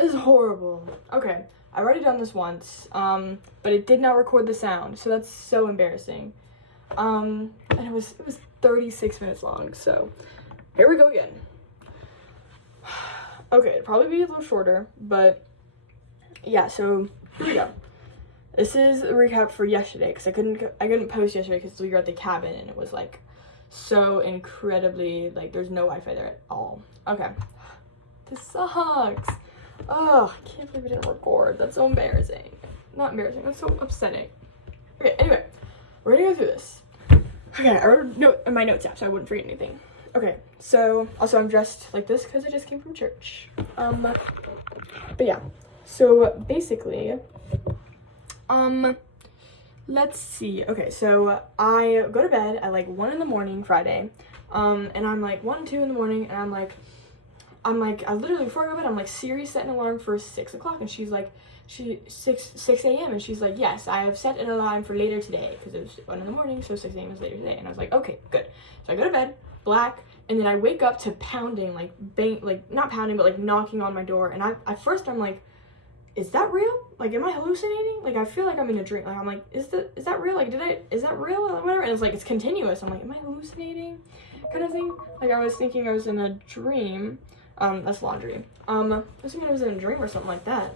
This is horrible. Okay, I've already done this once, but it did not record the sound, so that's so embarrassing. And it was 36 minutes long, so here we go again. Okay, it'd probably be a little shorter, but yeah, so here we go. This is a recap for yesterday, because I couldn't post yesterday because we were at the cabin, and it was, like, so incredibly, like, there's no Wi-Fi there at all. Okay. This sucks. Oh, I can't believe it didn't record. That's so embarrassing. Not embarrassing, that's so upsetting. Okay, anyway, we're gonna go through this. Okay, I wrote a note in my notes app so I wouldn't forget anything. Okay, so, also I'm dressed like this because I just came from church. But yeah, so basically, let's see. Okay, so I go to bed at like 1 in the morning Friday, and I'm like 1, 2 in the morning, and I'm like, I literally, before I go to bed, I'm like, Siri, set an alarm for 6 o'clock, and she's like, 6 a.m., and she's like, yes, I have set an alarm for later today, because it was 1 in the morning, so 6 a.m. is later today, and I was like, okay, good. So I go to bed, black, and then I wake up to pounding, like, bang, like, not pounding, but, like, knocking on my door, and at first I'm like, is that real? Like, am I hallucinating? Like, I feel like I'm in a dream. Like, I'm like, is that real? Like, is that real? Or whatever. And it's like, it's continuous. I'm like, am I hallucinating? Kind of thing. Like, I was thinking I was in a dream. That's laundry. I was thinking I was in a dream or something like that.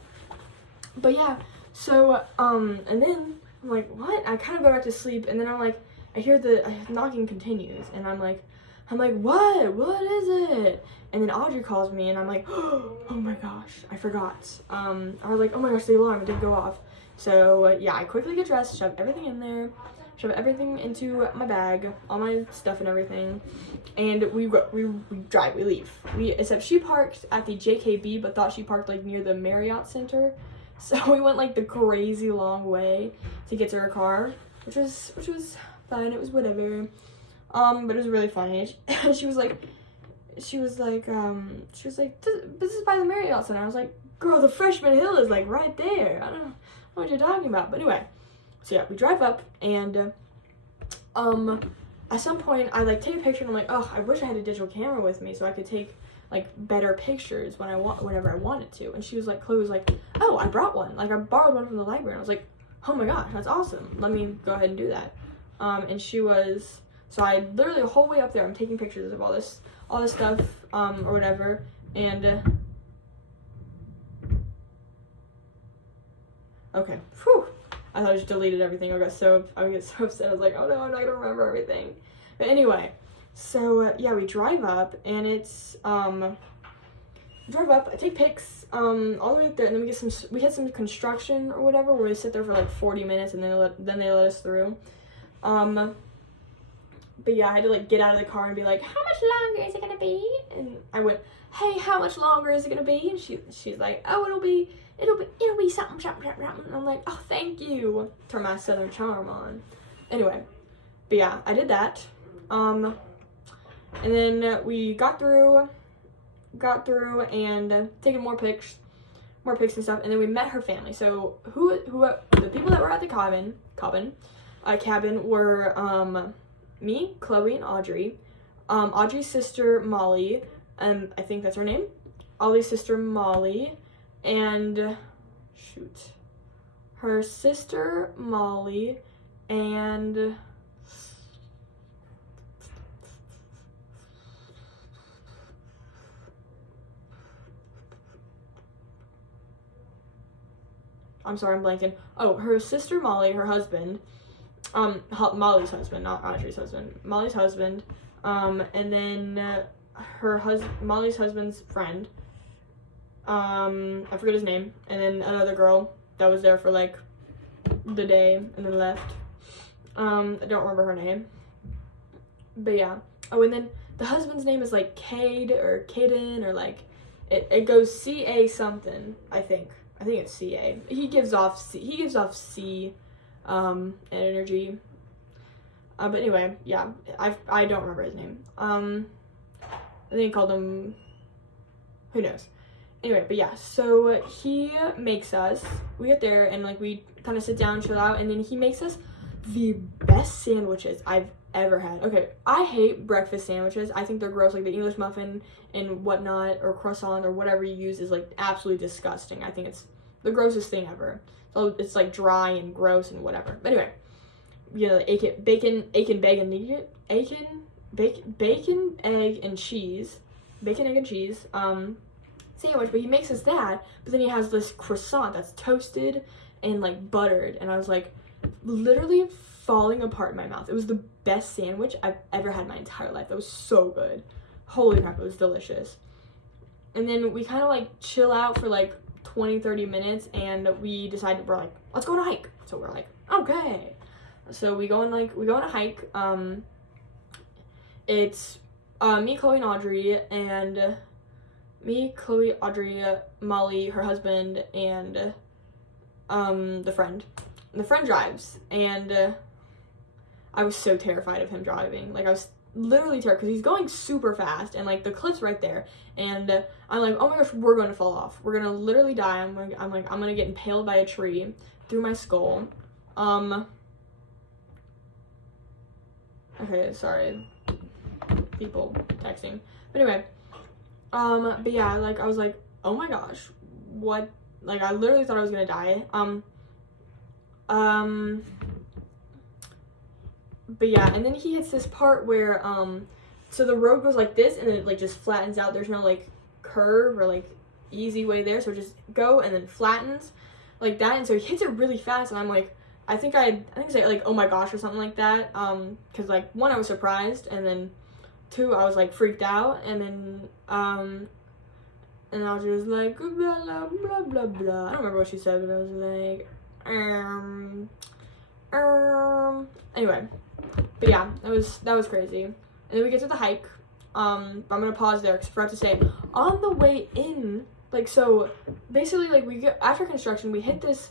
But yeah, so, and then I'm like, what? I kind of go back to sleep, and then I'm like, I hear the knocking continues, and I'm like, what? What is it? And then Audrey calls me, and I'm like, oh my gosh, I forgot. I was like, oh my gosh, the alarm, it didn't go off. So, yeah, I quickly get dressed, shove everything in there, shove everything into my bag, all my stuff and everything, and we drive, we leave. Except she parked at the JKB, but thought she parked, like, near the Marriott Center. So we went, like, the crazy long way to get to her car, which was fine, it was whatever. But it was really funny. She was like, this is by the Marriott Center. I was like, girl, the Freshman Hill is, like, right there. I don't know what you're talking about. But anyway, so yeah, we drive up, and, at some point, I, like, take a picture, and I'm like, oh, I wish I had a digital camera with me so I could take, like, better pictures whenever I wanted to. And she was like, Chloe was like, oh, I brought one. Like, I borrowed one from the library. And I was like, oh my gosh, that's awesome. Let me go ahead and do that. And she was, so I literally the whole way up there, I'm taking pictures of all this stuff, or whatever. And, okay, whew. I thought I just deleted everything. I get so upset. I was like, oh no, I'm not gonna remember everything. But anyway, so yeah, we drive up, and it's I take pics all the way up there, and then we had some construction or whatever where we sit there for like 40 minutes, and then they let us through. But yeah, I had to like get out of the car and be like, how much longer is it gonna be? And I went, hey, how much longer is it gonna be? And she's like, oh, it'll be something. And I'm like, oh, thank you. Turn my Southern charm on. Anyway, but yeah, I did that. And then we got through and taking more pics and stuff. And then we met her family. So the people that were at the cabin were me, Chloe, and Audrey. Audrey's sister Molly, I think that's her name. Ollie's sister Molly, and her sister Molly, and I'm sorry, I'm blanking. Oh, her sister Molly, her husband, Molly's husband, not Audrey's husband, Molly's husband, and then Molly's husband's friend, I forget his name, and then another girl that was there for like the day and then left. I don't remember her name, but yeah. Oh, and then the husband's name is like Cade or Caden, or like it goes C-A something. I think it's C-A. He gives off C energy. But anyway, yeah, I don't remember his name. I think he called him, who knows. Anyway, but yeah, so he makes us, we get there and like we kind of sit down, chill out, and then he makes us the best sandwiches I've ever had. Okay, I hate breakfast sandwiches. I think they're gross. Like the English muffin and whatnot, or croissant, or whatever you use is like absolutely disgusting. I think it's the grossest thing ever. So it's like dry and gross and whatever. But anyway, you know, bacon, egg, and cheese, sandwich. But he makes us that, but then he has this croissant that's toasted and like buttered, and I was like literally falling apart in my mouth. It was the best sandwich I've ever had in my entire life. That was so good. Holy crap, it was delicious. And then we kind of like chill out for like 20-30 minutes, and we decided, we're like, let's go on a hike. So we're like, okay. So we go on a hike. It's me, Chloe, and Audrey, and Molly, her husband, and the friend. And the friend drives, and I was so terrified of him driving. Like, I was literally terrified because he's going super fast, and like the cliff's right there, and I'm like, oh my gosh, we're going to fall off. We're gonna literally die. I'm gonna get impaled by a tree through my skull. Okay, sorry, people texting. But anyway, but yeah, like I was like, oh my gosh, what? Like, I literally thought I was gonna die. But yeah, and then he hits this part where so the road goes like this, and then it like just flattens out. There's no like curve or like easy way there, so it just go and then flattens like that. And so he hits it really fast, and I'm like, I think say like, oh my gosh, or something like that, because like, one, I was surprised, and then two, I was like freaked out, and then and I was just like blah blah blah blah blah. I don't remember what she said, but I was like anyway, but yeah, that was crazy. And then we get to the hike. But I'm gonna pause there because I forgot to say, on the way in, like, so basically, like, we get after construction, you hit this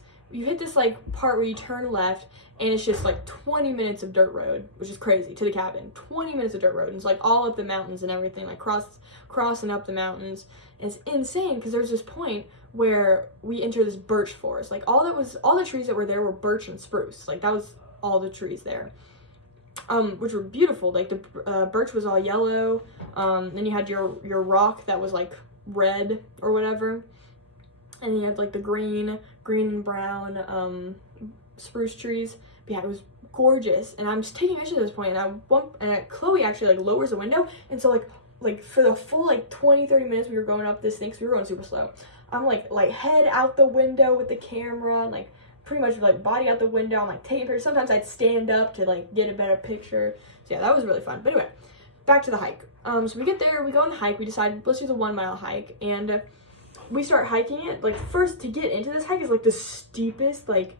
like part where you turn left, and it's just like 20 minutes of dirt road, which is crazy, to the cabin. 20 minutes of dirt road, and it's like all up the mountains and everything, like crossing up the mountains. And it's insane because there's this point where we enter this birch forest. Like, all the trees that were there were birch and spruce. Like, that was all the trees there, which were beautiful. Like, the birch was all yellow. Then you had your rock that was like red or whatever, and you had like the green and brown spruce trees. But yeah, it was gorgeous, and I'm just taking pictures at this point, and Chloe actually like lowers the window, and so like for the full like 20-30 minutes we were going up this thing, because we were going super slow, I'm like head out the window with the camera, and like pretty much like body out the window. I'm like taking pictures. Sometimes I'd stand up to like get a better picture. So yeah, that was really fun. But anyway, back to the hike. So we get there, we go on the hike. We decided, let's do the 1 mile hike, and we start hiking it. Like, first, to get into this hike is like the steepest like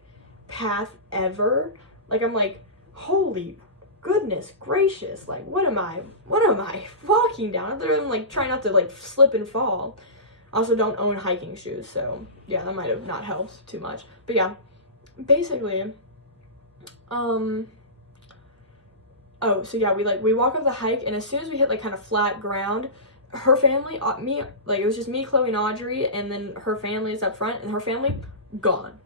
path ever. Like, I'm like, holy goodness gracious, like, what am I walking down? I'm like trying not to like slip and fall. I also don't own hiking shoes, so yeah, that might have not helped too much. But yeah, basically, oh, so yeah, we walk up the hike, and as soon as we hit like kind of flat ground, her family, like, it was just me, Chloe, and Audrey, and then her family is up front, and her family gone,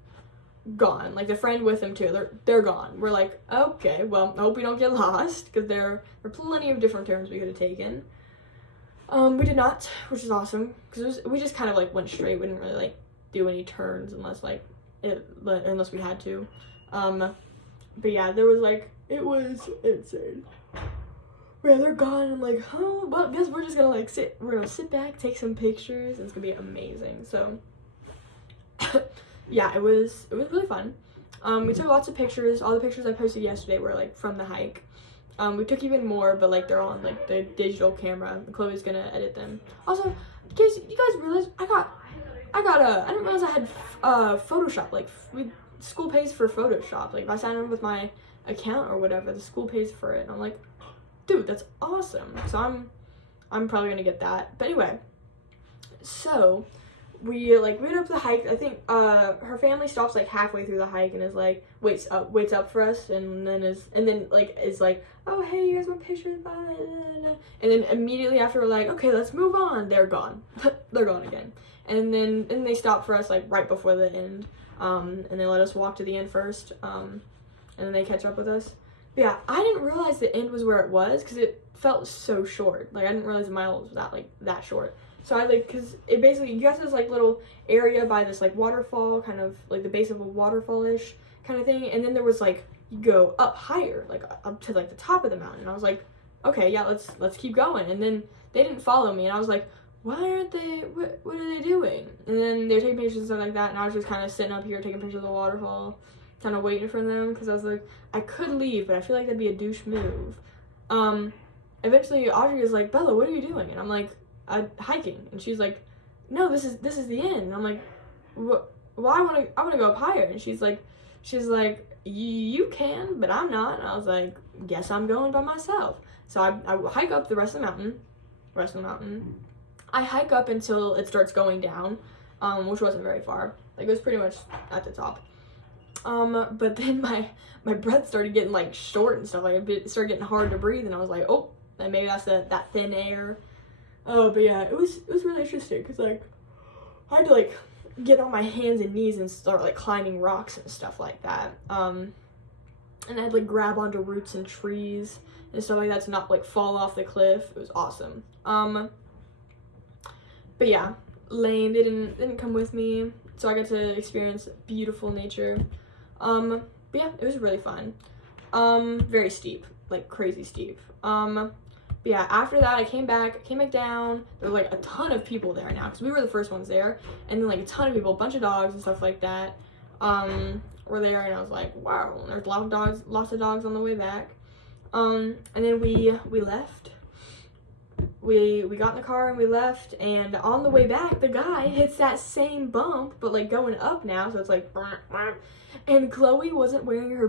like the friend with them too, they're gone. We're like, okay, well, I hope we don't get lost, because there are plenty of different turns we could have taken. We did not, which is awesome, because we just kind of like went straight. We didn't really like do any turns unless we had to. But yeah, there was like, it was insane. Yeah, they're gone. I'm like, oh, well, I guess we're just gonna like we're gonna sit back, take some pictures, and it's gonna be amazing. So yeah, it was really fun. We took lots of pictures. All the pictures I posted yesterday were like from the hike. We took even more, but like they're on like the digital camera. Chloe's gonna edit them. Also, you guys realize I didn't realize I had Photoshop. Like, school pays for Photoshop. Like, if I sign in with my account or whatever, the school pays for it. And I'm like, dude, that's awesome. So I'm probably gonna get that. But anyway, so we went up the hike. I think her family stops like halfway through the hike and is like waits up for us, and then is like, oh hey, you guys want pictures? Bye. And then immediately after, we're like, okay, let's move on. They're gone. They're gone again. And then they stop for us like right before the end, and they let us walk to the end first, and then they catch up with us. But yeah, I didn't realize the end was where it was because it felt so short. Like, I didn't realize the mile was that short. So I because it basically, you got this like little area by this like waterfall, kind of like the base of a waterfall-ish kind of thing. And then there was like, you go up higher, like up to like the top of the mountain. And I was like, okay, yeah, let's keep going. And then they didn't follow me. And I was like, why aren't they, what are they doing? And then they were taking pictures and stuff like that. And I was just kind of sitting up here taking pictures of the waterfall, kind of waiting for them. Because I was like, I could leave, but I feel like that'd be a douche move. Eventually Audrey was like, Bella, what are you doing? And I'm like, I'm hiking. And she's like, no, this is the end. And I'm like, well, I want to go up higher. And she's like, you can, but I'm not. And I was like, guess I'm going by myself. So I hike up the rest of the mountain. I hike up until it starts going down, which wasn't very far. Like, it was pretty much at the top. But then my breath started getting like short and stuff. Like, it started getting hard to breathe, and I was like, oh, and maybe that's that thin air. Oh, but yeah, it was really interesting because like I had to like get on my hands and knees and start like climbing rocks and stuff like that. And I'd like grab onto roots and trees and stuff like that to not like fall off the cliff. It was awesome. But yeah, Lane didn't come with me, so I got to experience beautiful nature. But yeah, it was really fun. Very steep, like crazy steep. But yeah, after that I came back down. There were like a ton of people there now because we were the first ones there, and then like a ton of people, a bunch of dogs and stuff like that, were there, and I was like, wow. And there's lots of dogs on the way back. And then we left. We got in the car and we left, and on the way back the guy hits that same bump but like going up now, so it's like and Chloe wasn't wearing her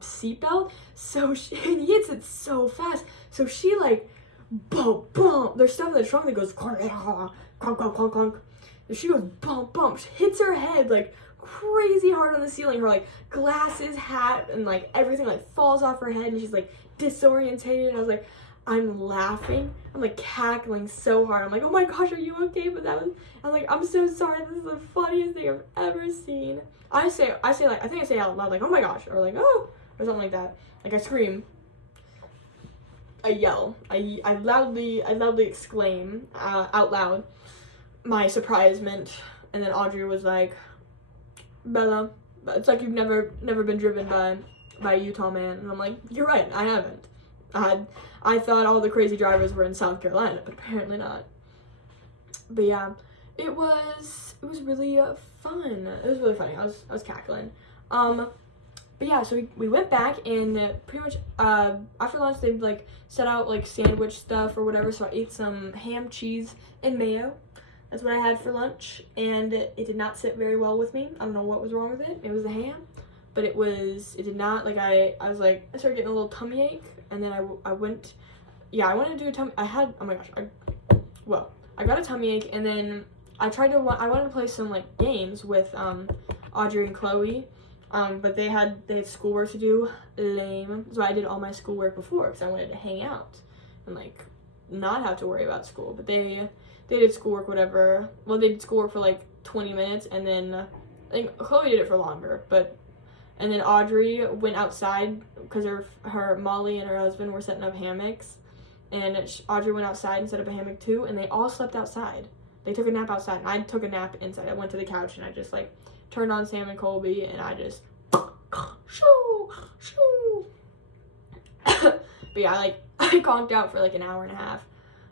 seatbelt, so and he hits it so fast, so she like bump. There's stuff in the trunk that goes clunk clunk clunk clunk, and she goes bump, she hits her head like crazy hard on the ceiling. Her like glasses, hat, and like everything like falls off her head, and she's like disorientated. And I was like, I'm laughing, I'm like cackling so hard. I'm like, oh my gosh, are you okay? But I'm like, I'm so sorry, this is the funniest thing I've ever seen. I say like, I think I say out loud like, oh my gosh, or like, oh, or something like that. Like, I scream, I yell, I loudly exclaim out loud my surprisement. And then Audrey was like, Bella, it's like you've never been driven by a Utah man. And I'm like, you're right, I haven't. I thought all the crazy drivers were in South Carolina, but apparently not. But yeah, it was really fun. It was really funny. I was cackling. But yeah, so we went back, and pretty much after lunch they like set out like sandwich stuff or whatever. So I ate some ham, cheese, and mayo. That's what I had for lunch, and it did not sit very well with me. I don't know what was wrong with it. It was the ham, but it did not, like, I started getting a little tummy ache, and then I went to do a tummy, oh my gosh, I got a tummy ache, and then I wanted to play some, like, games with, Audrey and Chloe, but they had schoolwork to do, lame, so I did all my schoolwork before, because I wanted to hang out, and, like, not have to worry about school, but they did schoolwork, whatever. Well, they did schoolwork for, like, 20 minutes, and then, I think Chloe did it for longer, and then Audrey went outside, because her Molly and her husband were setting up hammocks, and Audrey went outside and set up a hammock too, and they all slept outside. They took a nap outside, and I took a nap inside. I went to the couch, and I just, like, turned on Sam and Colby, and I just, shoo. But yeah, I conked out for, like, an hour and a half.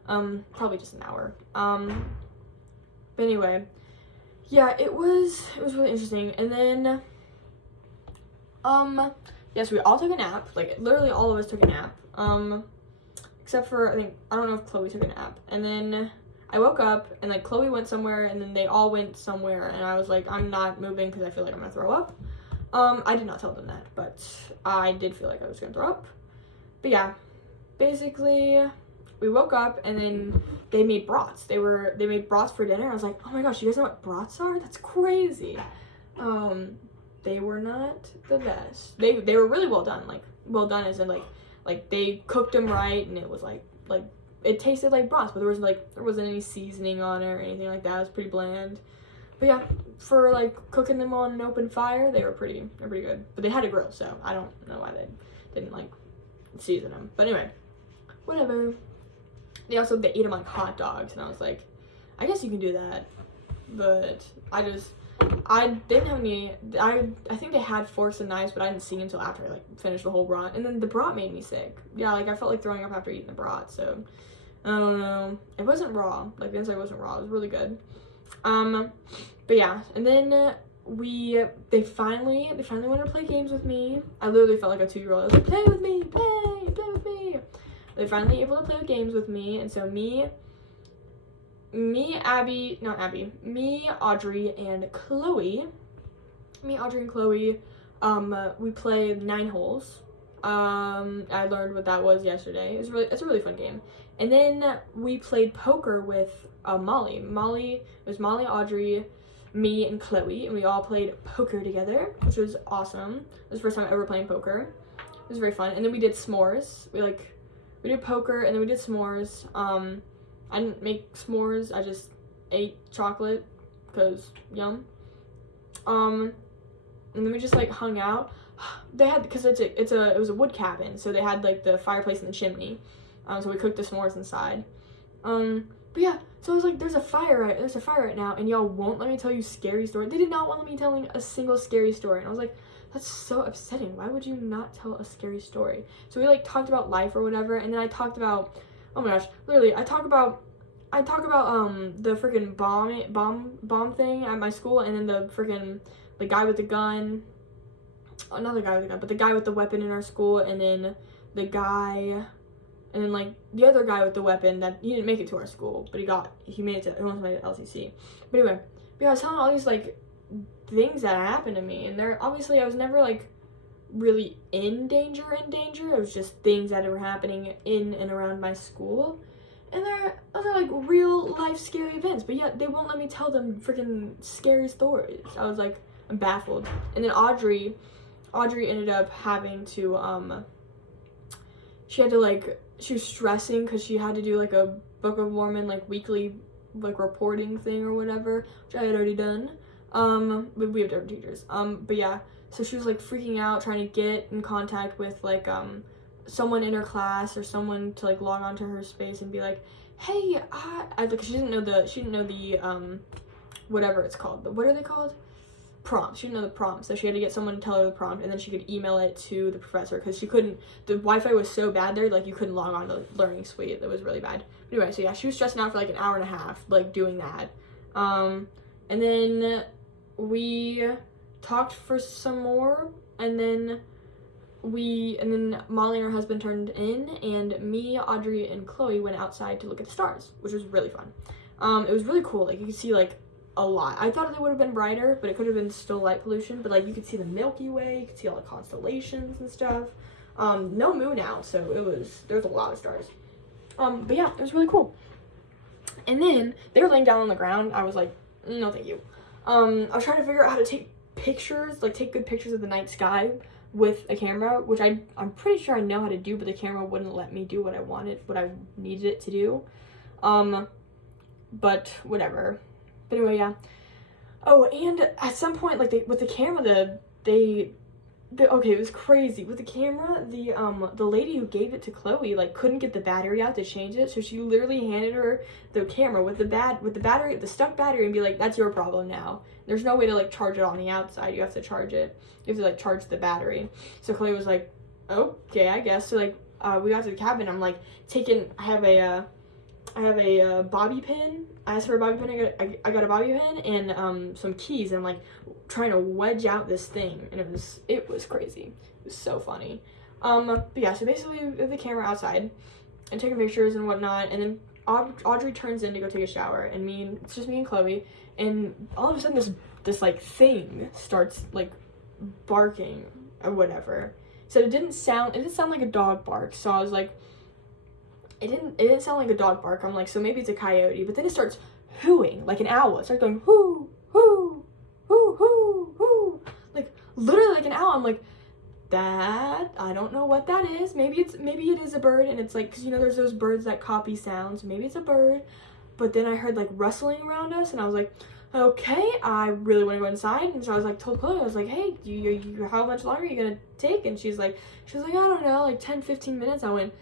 Probably just an hour. But anyway, yeah, it was really interesting. And then, yes, we all took a nap. Like, literally all of us took a nap. Except for, I don't know if Chloe took a nap. And then I woke up, and, like, Chloe went somewhere, and then they all went somewhere, and I was like, I'm not moving because I feel like I'm gonna throw up. I did not tell them that, but I did feel like I was gonna throw up. But yeah, basically, we woke up, and then they made brats. They made brats for dinner. I was like, oh my gosh, you guys know what brats are? That's crazy. They were not the best. They were really well done. Like, well done as in like they cooked them right, and it was like it tasted like brats, but there wasn't any seasoning on it or anything like that. It was pretty bland. But yeah, for like cooking them on an open fire, they're pretty good. But they had a grill, so I don't know why they didn't like season them. But anyway, whatever. They ate them like hot dogs, and I was like, I guess you can do that. But I didn't have any, I think they had forks and knives, but I didn't see until after I like finished the whole brat. And then the brat made me sick. Yeah, like I felt like throwing up after eating the brat, so I don't know. It wasn't raw. Like the inside wasn't raw. It was really good. But yeah, and then they finally wanted to play games with me. I literally felt like a 2-year-old. I was like, play with me, play with me. They finally able to play games with me, and so me, Audrey, and Chloe. We played 9 holes. I learned what that was yesterday. It's a really fun game. And then we played poker with Molly. It was Molly, Audrey, me, and Chloe, and we all played poker together, which was awesome. It was the first time ever playing poker. It was very fun. And then we did s'mores. We did poker, and then we did s'mores. I didn't make s'mores. I just ate chocolate, because yum. And then we just like hung out. They had, because it was a wood cabin, so they had like the fireplace in the chimney. So we cooked the s'mores inside. But yeah, so I was like, there's a fire right now, and y'all won't let me tell you scary story. They did not want me telling a single scary story, and I was like, that's so upsetting. Why would you not tell a scary story? So we like talked about life or whatever, and then I talked about, oh my gosh, literally, I talk about the freaking bomb thing at my school, and then the freaking the guy with the gun, not the guy with the gun, but the guy with the weapon in our school, and then like the other guy with the weapon that he didn't make it to our school, but he almost made it to LCC. But anyway, I was telling all these like things that happened to me, and I was never like really in danger. It was just things that were happening in and around my school, and they're like real life scary events, but yet they won't let me tell them freaking scary stories. I was like, I'm baffled. And then Audrey ended up having to she was stressing because she had to do like a Book of Mormon like weekly like reporting thing or whatever, which I had already done. But we have different teachers. But yeah, so she was like freaking out, trying to get in contact with like someone in her class or someone to like log onto her space and be like, hey, like she didn't know the whatever it's called. What are they called? Prompt. She didn't know the prompt, so she had to get someone to tell her the prompt, and then she could email it to the professor because she couldn't. The Wi-Fi was so bad there, like you couldn't log on to Learning Suite. It was really bad. But anyway, so yeah, she was stressing out for like an hour and a half, like doing that. And then we talked for some more, and then Molly and her husband turned in, and me, Audrey, and Chloe went outside to look at the stars, which was really fun. It was really cool. Like you could see like a lot. I thought they would have been brighter, but it could have been still light pollution. But like you could see the Milky Way, you could see all the constellations and stuff. No moon out, so there's a lot of stars. But yeah, it was really cool. And then they were laying down on the ground. I was like, no, thank you. I was trying to figure out how to take pictures, like take good pictures of the night sky with a camera, which I'm pretty sure I know how to do, but the camera wouldn't let me do what I needed it to do. But whatever. But anyway, yeah. Oh, and at some point, like with the camera, okay, it was crazy. With the camera, the lady who gave it to Chloe like couldn't get the battery out to change it, so she literally handed her the camera with the stuck battery and be like, "That's your problem now." There's no way to like charge it on the outside. You have to charge it. You have to like charge the battery. So Chloe was like, "Okay, I guess." So like, we got to the cabin. I'm like I have a bobby pin. I asked for a bobby pin. I got a bobby pin and some keys. And I'm like trying to wedge out this thing, and it was crazy. It was so funny. But yeah, so basically we have the camera outside and taking pictures and whatnot, and then Audrey turns in to go take a shower, and it's just me and Chloe, and all of a sudden this like thing starts like barking or whatever. So it didn't sound like a dog bark. So I was like, it didn't sound like a dog bark. I'm like, so maybe it's a coyote. But then it starts hooing like an owl. It starts going hoo, hoo, hoo, hoo, hoo, like literally like an owl. I'm like, that, I don't know what that is. Maybe it is a bird, and it's like, because there's those birds that copy sounds. Maybe it's a bird. But then I heard like rustling around us, and I was like, okay, I really want to go inside. And so I was like, told Chloe, I was like, hey, how much longer are you gonna take? And she was like, I don't know, like 10-15 minutes. I went,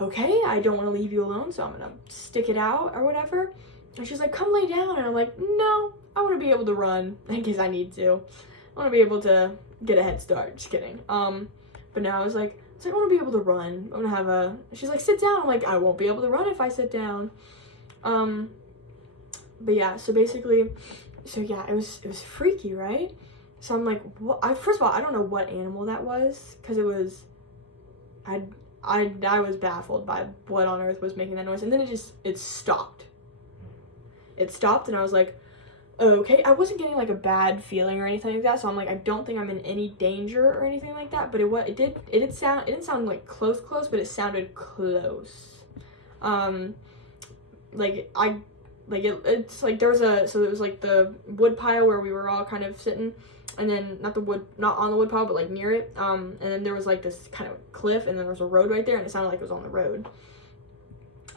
okay, I don't want to leave you alone, so I'm gonna stick it out or whatever. And she's like, come lay down. And I'm like, no, I want to be able to run in case I need to. I want to be able to get a head start. Just kidding. But no, I was like, I want to be able to run. I'm gonna have a. She's like, sit down. I'm like, I won't be able to run if I sit down. But yeah, so basically, it was freaky, right? So I'm like, what? First of all, I don't know what animal that was, because it was, I was baffled by what on earth was making that noise, and then it stopped. It stopped, and I was like, okay. I wasn't getting like a bad feeling or anything like that, so I'm like, I don't think I'm in any danger or anything like that. But it didn't sound like close, but it sounded close. It's like there was it was like the wood pile where we were all kind of sitting, and then not on the wood pile, but like near it. And then there was like this kind of cliff, and then there was a road right there, and it sounded like it was on the road.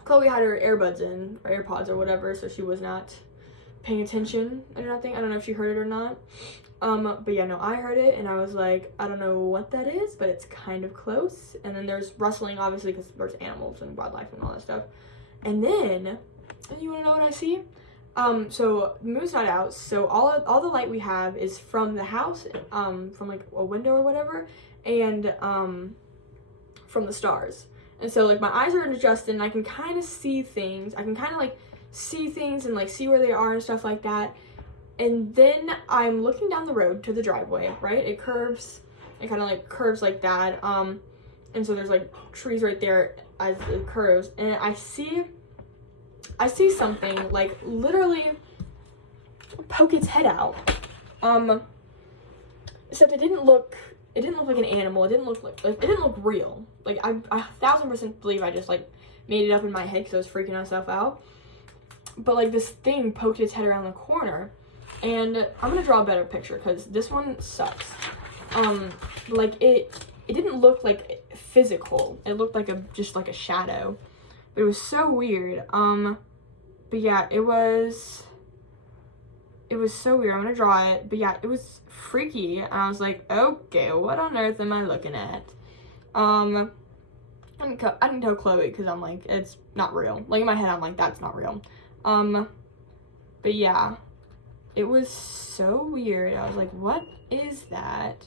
Chloe had her earbuds in, or AirPods or whatever, so she was not paying attention. I don't know if she heard it or not. But yeah, no, I heard it, and I was like, I don't know what that is, but it's kind of close. And then there's rustling, obviously, because there's animals and wildlife and all that stuff. And then, you want to know what I see? So the moon's not out, so all the light we have is from the house, from like a window or whatever, and from the stars. And so like my eyes are adjusted, and I can kind of see things. I can kind of like see things and like see where they are and stuff like that. And then I'm looking down the road to the driveway, right? It kind of like curves like that. And so there's like trees right there as it curves, and I see something like literally poke its head out. Except it didn't look like an animal. It didn't look real. Like I 1000% believe I just like made it up in my head because I was freaking myself out. But like this thing poked its head around the corner, and I'm gonna draw a better picture because this one sucks. Like it didn't look like physical. It looked like just like a shadow. But it was so weird. But yeah, it was so weird. I'm gonna draw it. But yeah, it was freaky. And I was like, okay, what on earth am I looking at? I didn't tell Chloe because I'm like, it's not real. Like in my head, I'm like, that's not real. But yeah, it was so weird. I was like, what is that?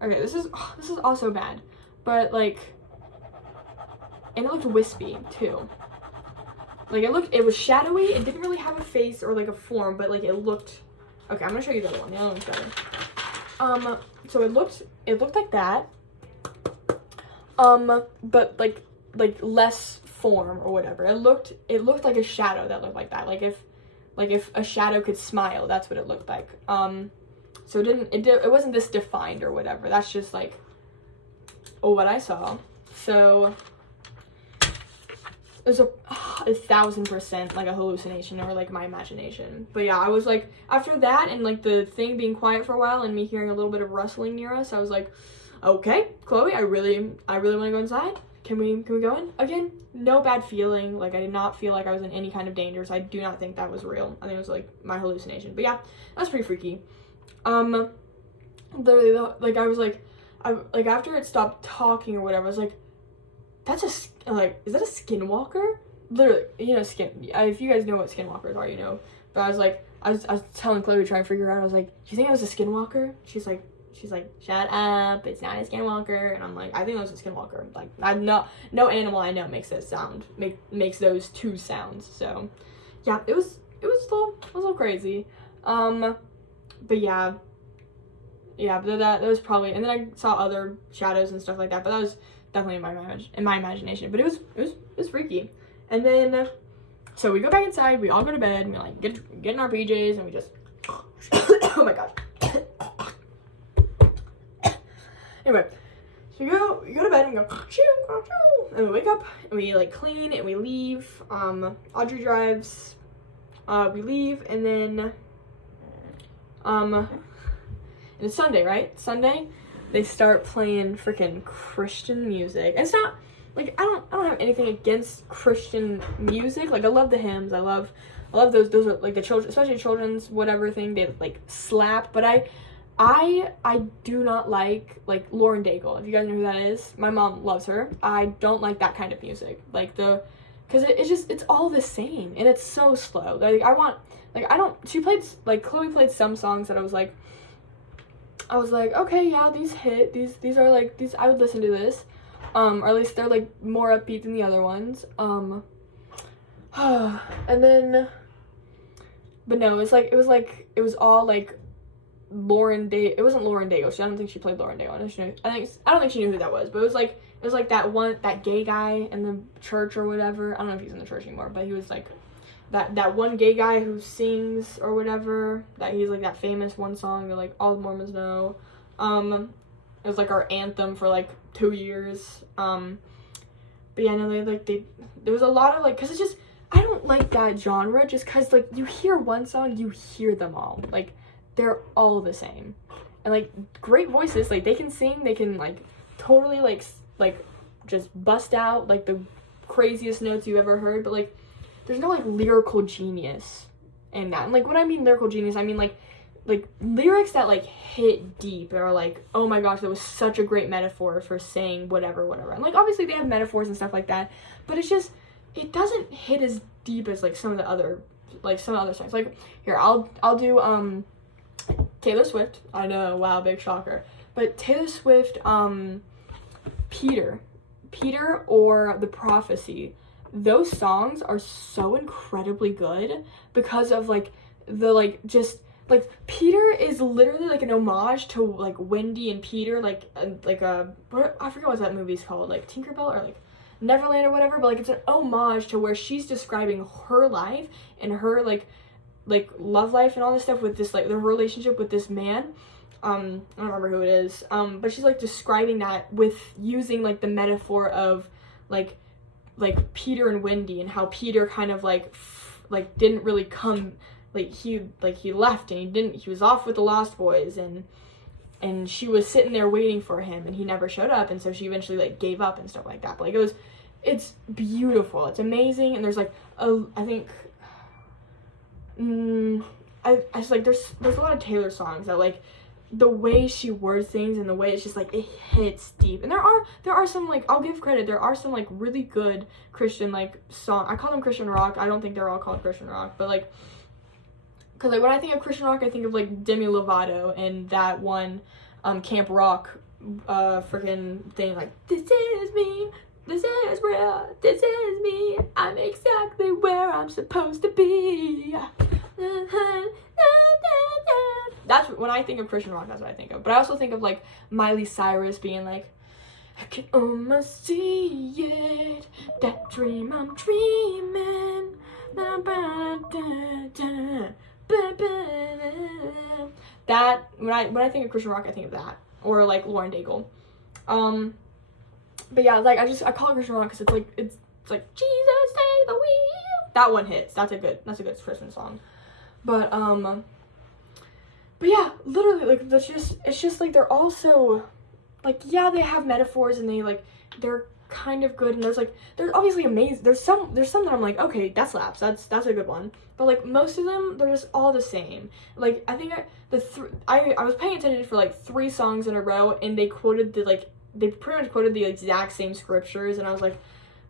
Okay, this is also bad, but like, and it looked wispy too. Like it was shadowy. It didn't really have a face or like a form, but like it looked. Okay, I'm gonna show you the other one. The other one's better. So it looked like that. But like less form or whatever. It looked like a shadow that looked like that. Like if a shadow could smile, that's what it looked like. So it wasn't this defined or whatever. That's just like what I saw. So it was 1000% like a hallucination or like my imagination. But yeah, I was like, after that and like the thing being quiet for a while and me hearing a little bit of rustling near us, I was like, okay, Chloe, I really want to go inside. Can we go in? Again, no bad feeling. Like I did not feel like I was in any kind of danger, so I do not think that was real. I think it was like my hallucination. But yeah, that's pretty freaky. Literally, like I was like, after it stopped talking or whatever, I was like, is that a skinwalker? Literally, you know, if you guys know what skinwalkers are, you know. But I was telling Chloe, trying to figure out, I was like, do you think I was a skinwalker? She's like, shut up, it's not a skinwalker. And I'm like, I think that was a skinwalker. Like, no animal I know makes that sound, makes those two sounds. So yeah, it was a little crazy. But yeah, but that was probably, and then I saw other shadows and stuff like that, but that was definitely in my imagination. But it was freaky. And then so we go back inside, we all go to bed, and we like get in our PJs, and we just oh my god. Anyway, so we go to bed and we go and we wake up and we like clean and we leave. Audrey drives, we leave, and then and it's Sunday, right? Sunday. they start playing freaking Christian music. And it's not like I don't have anything against Christian music. Like I love the hymns. I love those are like the children, especially children's whatever thing, they like slap. But I do not like Lauren Daigle. If you guys know who that is, my mom loves her. I don't like that kind of music. Like because it's all the same and it's so slow. She played, like, Chloe played some songs that I was like, okay, yeah, these hit, these are like, these, I would listen to this, or at least they're like more upbeat than the other ones, and then, but no, it was all like it wasn't Lauren Daigle. I don't think she played Lauren Daigle. I don't think she knew who that was, but it was like that gay guy in the church or whatever. I don't know if he's in the church anymore, but he was like that one gay guy who sings or whatever, that he's like that famous one song that like all the Mormons know. It was like our anthem for like 2 years. But yeah, no, there was a lot of like, cause it's just, I don't like that genre just cause like you hear one song, you hear them all. Like they're all the same. And like great voices, like they can sing, they can like totally like just bust out like the craziest notes you've ever heard, but like there's no like lyrical genius in that. And like when I mean lyrical genius, I mean like lyrics that like hit deep or like, oh my gosh, that was such a great metaphor for saying whatever. And like obviously they have metaphors and stuff like that, but it's just, it doesn't hit as deep as like some of the other songs. Like here, I'll do Taylor Swift. I know, wow, big shocker. But Taylor Swift, Peter or The Prophecy, those songs are so incredibly good because of like the like just like Peter is literally like an homage to like Wendy and Peter, like I forget what that movie's called, like Tinkerbell or like Neverland or whatever, but like it's an homage to where she's describing her life and her like love life and all this stuff with this like the relationship with this man. I don't remember who it is, but she's like describing that with using like the metaphor of like Peter and Wendy, and how Peter kind of like didn't really come, like he left and he was off with the Lost Boys, and she was sitting there waiting for him and he never showed up, and so she eventually like gave up and stuff like that. But like it's beautiful, it's amazing. And there's like I think I just like there's a lot of Taylor songs that like the way she words things and the way it's just like it hits deep. And there are some like, I'll give credit, there are some like really good Christian like song, I call them Christian rock, I don't think they're all called Christian rock, but like, because like when I think of Christian rock I think of like Demi Lovato and that one Camp Rock freaking thing, like this is me, this is real, this is me, I'm exactly where I'm supposed to be. That's when I think of Christian rock, that's what I think of. But I also think of like Miley Cyrus being like, I can almost see it, that dream I'm dreaming. That when I think of Christian rock, I think of that, or like Lauren Daigle. But yeah, like I call it Christian rock because it's like Jesus take the wheel. That one hits. That's a good Christmas song. But yeah, literally, like, it's just, like, they're all so, like, yeah, they have metaphors, and they're kind of good, and they're obviously amazing, there's some that I'm like, okay, that slaps, that's a good one, but, like, most of them, they're just all the same. Like, I think I was paying attention for, like, 3 songs in a row, and they they pretty much quoted the exact same scriptures, and I was like,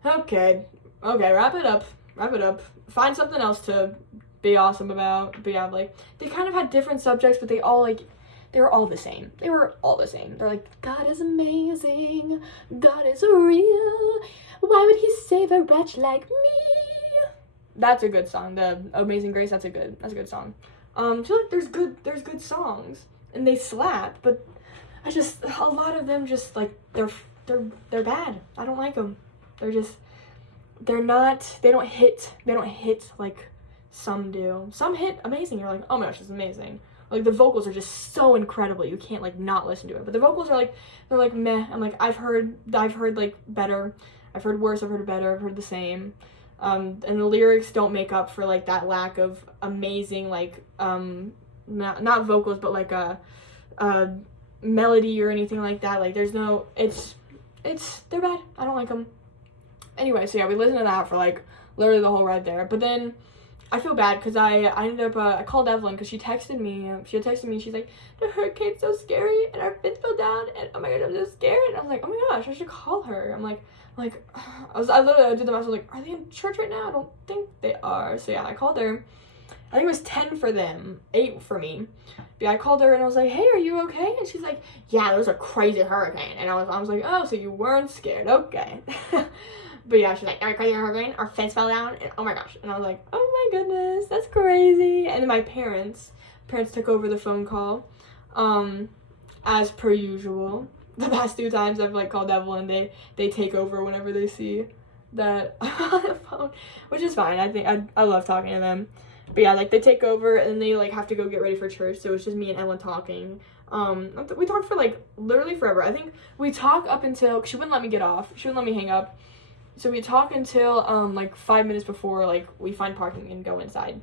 okay, wrap it up, find something else to be awesome about. But yeah, like they kind of had different subjects, but they were all the same. They're like, God is amazing, God is real, why would he save a wretch like me? That's a good song. The Amazing Grace, that's a good song. So like there's good songs and they slap, but a lot of them just like they're bad. I don't like them. They don't hit like some do. Some hit amazing. You're like, oh my gosh, it's amazing. Like the vocals are just so incredible. You can't like not listen to it. But the vocals are like, they're like meh. I'm like, I've heard like better. I've heard worse. I've heard better. I've heard the same. And the lyrics don't make up for like that lack of amazing like not vocals, but like melody or anything like that. Like, there's no, they're bad. I don't like them. Anyway, so yeah, we listened to that for like literally the whole ride there. But then I feel bad because I ended up, I called Evelyn because she had texted me, she's like, the hurricane's so scary and our fence fell down and oh my god, I'm so scared. And I was like, oh my gosh, I should call her. I literally did the math, I was like, are they in church right now? I don't think they are. So yeah, I called her. I think it was 10 for them, 8 for me. But yeah, I called her and I was like, hey, are you okay? And she's like, yeah, there was a crazy hurricane. And I was like, oh, so you weren't scared, okay. But yeah, she's like, our crazy hurricane, our fence fell down, and oh my gosh. And I was like, oh my goodness, that's crazy. And then my parents took over the phone call, as per usual. The past 2 times I've like called Evelyn, they take over whenever they see that on the phone, which is fine. I think I love talking to them. But yeah, like they take over and then they like have to go get ready for church, so it's just me and Evelyn talking. We talked for like literally forever. I think we talk up until, she wouldn't let me get off, she wouldn't let me hang up. So we talk until like 5 minutes before like we find parking and go inside.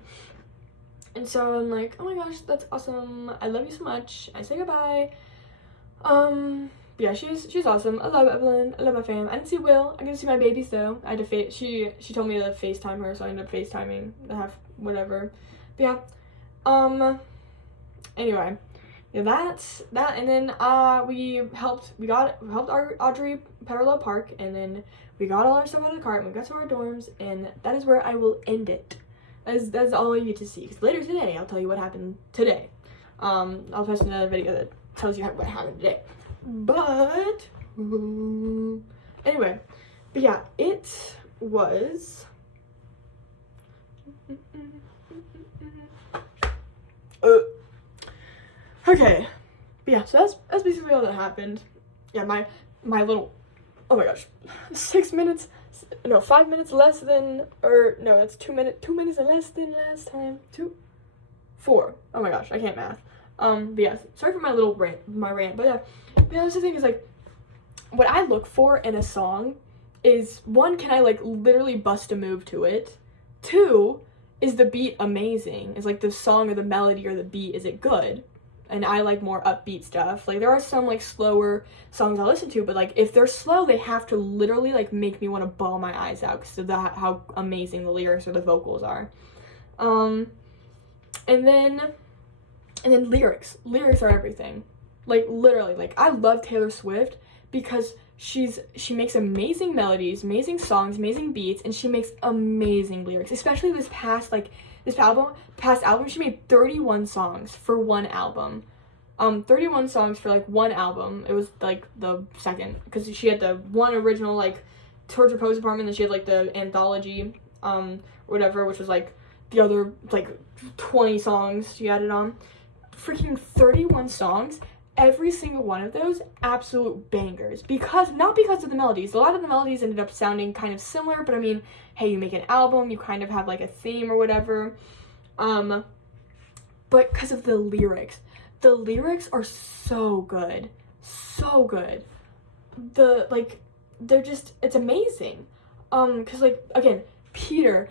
And so I'm like, oh my gosh, that's awesome. I love you so much. I say goodbye. Yeah, she's awesome. I love Evelyn. I love my fam. I didn't see Will. I didn't see my babies though. I had to she told me to FaceTime her, so I ended up FaceTiming to have whatever. But yeah. Anyway. Yeah, that's that, and then we helped Audrey parallel park, and then we got all our stuff out of the cart and we got to our dorms, and that is where I will end it. That's all you get to see, because later today I'll tell you what happened today. I'll post another video that tells you what happened today. But anyway, but yeah, it was okay, but yeah, so that's basically all that happened. Yeah, my little, oh my gosh, 5 minutes less than, or no, that's 2 minutes less than last time. 4. Oh my gosh, I can't math. But yeah, sorry for my rant, but yeah, that's the thing is like, what I look for in a song is, 1, can I like literally bust a move to it? 2, is the beat amazing? Is like the song or the melody or the beat, is it good? And I like more upbeat stuff. Like, there are some like slower songs I listen to, but like if they're slow, they have to literally like make me want to bawl my eyes out because of how amazing the lyrics or the vocals are. And then lyrics are everything. Like, literally, like I love Taylor Swift because she makes amazing melodies, amazing songs, amazing beats, and she makes amazing lyrics. Especially this past album, she made 31 songs for one album. 31 songs for like one album. It was like the second, because she had the one original like Towards Your Pose Apartment, then she had like the anthology, whatever, which was like the other like 20 songs she added on. Freaking 31 songs. Every single one of those absolute bangers, not because of the melodies. A lot of the melodies ended up sounding kind of similar, but I mean, hey, you make an album, you kind of have like a theme or whatever. But because of the lyrics. The lyrics are so good. So good. It's amazing. Because like, again, Peter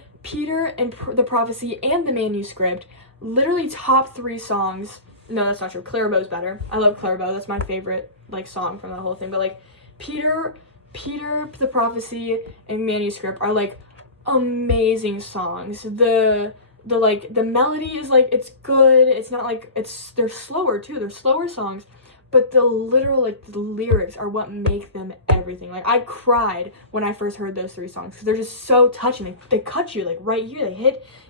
and the Prophecy and the Manuscript, literally top 3 songs. No, that's not true. Clarabow's better. I love Clarabow. That's my favorite like song from the whole thing. But like Peter, the Prophecy, and Manuscript are like amazing songs. The melody is like, it's good. It's not like they're slower too. They're slower songs, but the lyrics are what make them everything. Like, I cried when I first heard those 3 songs because they're just so touching. They cut you like right here.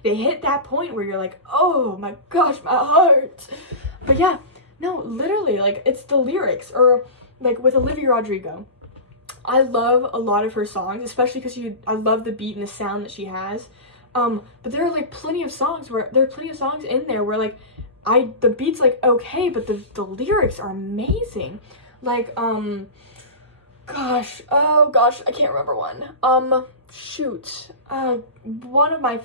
They hit that point where you're like, oh my gosh, my heart. But yeah, no, literally, like, it's the lyrics. Or like with Olivia Rodrigo, I love a lot of her songs, especially because I love the beat and the sound that she has. But there are like plenty of songs in there where like the beat's like okay, but the lyrics are amazing. Like oh gosh, I can't remember one. One of my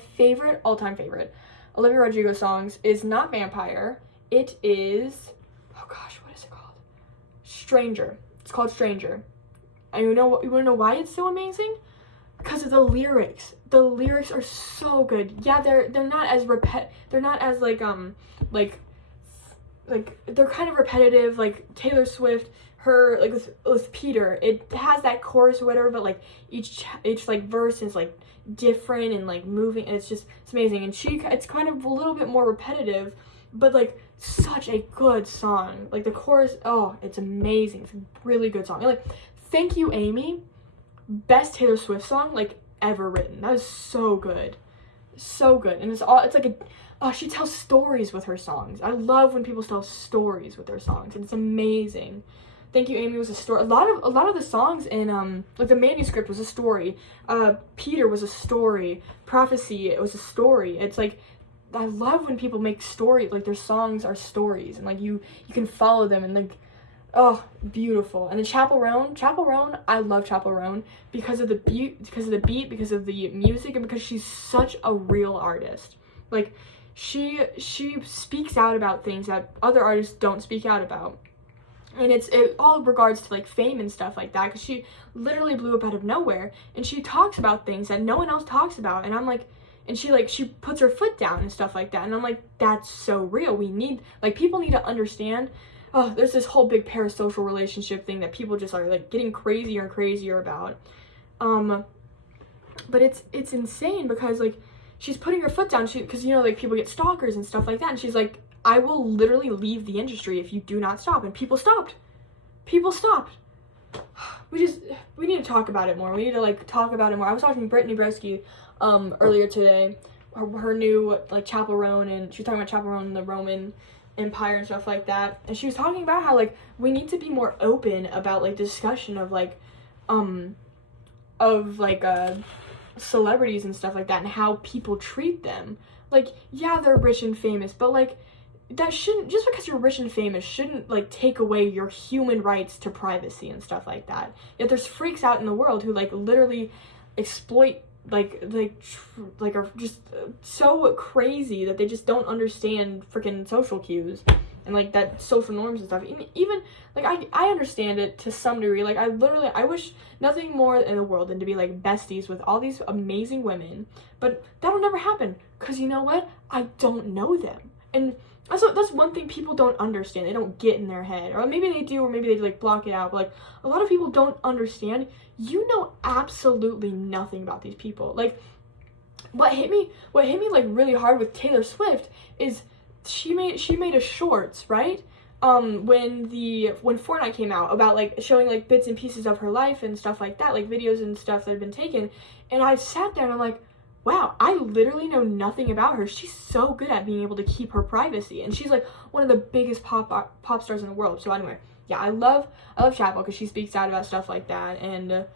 all-time favorite Olivia Rodrigo songs is not Vampire. It is, oh gosh, what is it called? Stranger. It's called Stranger. And you want to know why it's so amazing? Because of the lyrics. The lyrics are so good. Yeah, they're not as like, they're kind of repetitive. Like, Taylor Swift, her, like, with Peter, it has that chorus or whatever, but, like, each like, verse is, like, different and, like, moving, and it's amazing. And it's kind of a little bit more repetitive, but, like, such a good song. Like, the chorus, oh, it's amazing. It's a really good song. And, like, Thank You, Amy, best Taylor Swift song, like, ever written. That was so good. So good. And it's like she tells stories with her songs. I love when people tell stories with their songs, and it's amazing. Thank You, Amy was a story. A lot of the songs in like, the manuscript was a story. Peter was a story. Prophecy, it was a story. It's like, I love when people make stories, like, their songs are stories, and, like, you can follow them, and, like, oh, beautiful. And then Chapel Roan, I love Chapel Roan because of the beat, because of the music, and because she's such a real artist. Like, she speaks out about things that other artists don't speak out about. And it all regards to, like, fame and stuff like that, because she literally blew up out of nowhere, and she talks about things that no one else talks about, and I'm like, and she puts her foot down and stuff like that, and I'm like, that's so real. We need, like, people need to understand, there's this whole big parasocial relationship thing that people just are, like, getting crazier and crazier about, but it's insane, because, like, she's putting her foot down, because, you know, like, people get stalkers and stuff like that, and she's like, I will literally leave the industry if you do not stop. And people stopped. We need to talk about it more. We need to, like, talk about it more. I was talking to Brittany Broski earlier today, her new, like, Chapel Roan, and she was talking about Chapel Roan and the Roman Empire and stuff like that, and she was talking about how, like, we need to be more open about, like, discussion of, like, celebrities and stuff like that, and how people treat them. Like, yeah, they're rich and famous, but, like, that shouldn't, just because you're rich and famous shouldn't, like, take away your human rights to privacy and stuff like that. Yet there's freaks out in the world who, like, literally exploit, are just so crazy that they just don't understand freaking social cues and, like, that social norms and stuff. Even like, I understand it to some degree. Like, I wish nothing more in the world than to be, like, besties with all these amazing women, but that'll never happen, because, you know what, I don't know them. And that's one thing people don't understand. They don't get in their head. Or maybe they do, or maybe they, like, block it out. But, like, a lot of people don't understand. You know absolutely nothing about these people. Like, what hit me, like, really hard with Taylor Swift is she made a shorts, right? When Fortnite came out, about, like, showing, like, bits and pieces of her life and stuff like that, like, videos and stuff that had been taken. And I sat there and I'm like, wow, I literally know nothing about her. She's so good at being able to keep her privacy, and she's, like, one of the biggest pop stars in the world. So anyway, yeah, I love Chapel because she speaks out about stuff like that, and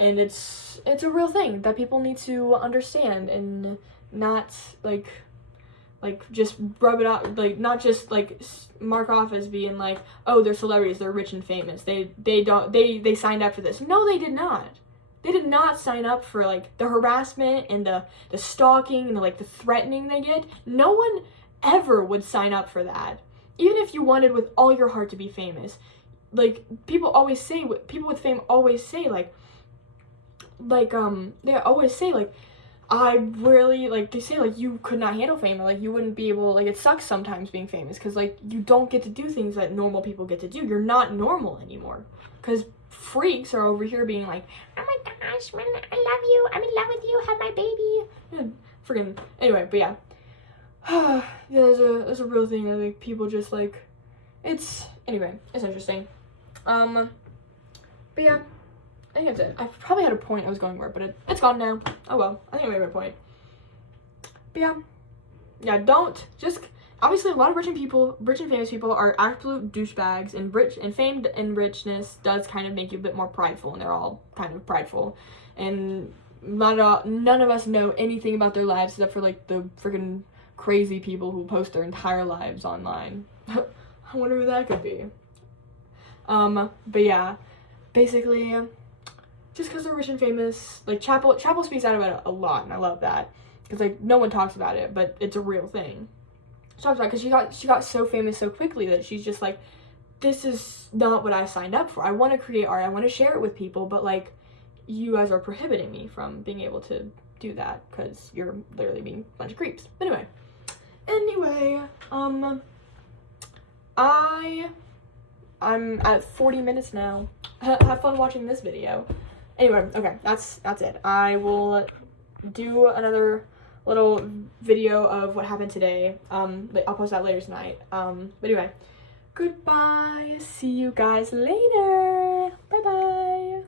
it's a real thing that people need to understand, and not, like just rub it out, like, not just, like, mark off as being like, oh, they're celebrities, they're rich and famous, they signed up for this. No, they did not. They did not sign up for, like, the harassment and the stalking and the, like, the threatening they get. No one ever would sign up for that. Even if you wanted with all your heart to be famous. Like, people with fame always say, they always say, like, I really, like, they say, like, you could not handle fame, or, like, you wouldn't be able, like, it sucks sometimes being famous, because, like, you don't get to do things that normal people get to do. You're not normal anymore. Because freaks are over here being like, oh my gosh, man, I love you, I'm in love with you, have my baby. And freaking, anyway, but yeah. Yeah, there's a real thing that, like, people just, like, it's interesting. But yeah, I think that's it. I probably had a point I was going for, but it's gone now. Oh well, I think I made my point. But yeah, obviously a lot of rich and famous people are absolute douchebags, and fame and richness does kind of make you a bit more prideful, and they're all kind of prideful, and none of us know anything about their lives except for, like, the freaking crazy people who post their entire lives online. I wonder who that could be. But yeah, basically, just because they're rich and famous, like, Chapel speaks out about it a lot, and I love that, because, like, no one talks about it, but it's a real thing. She talks about it because she got so famous so quickly that she's just like, this is not what I signed up for. I want to create art, I want to share it with people, but, like, you guys are prohibiting me from being able to do that, because you're literally being a bunch of creeps. But anyway, I'm at 40 minutes now. Have fun watching this video. Anyway, okay, that's it. I will do another little video of what happened today. I'll post that later tonight. But anyway, goodbye. See you guys later. Bye bye.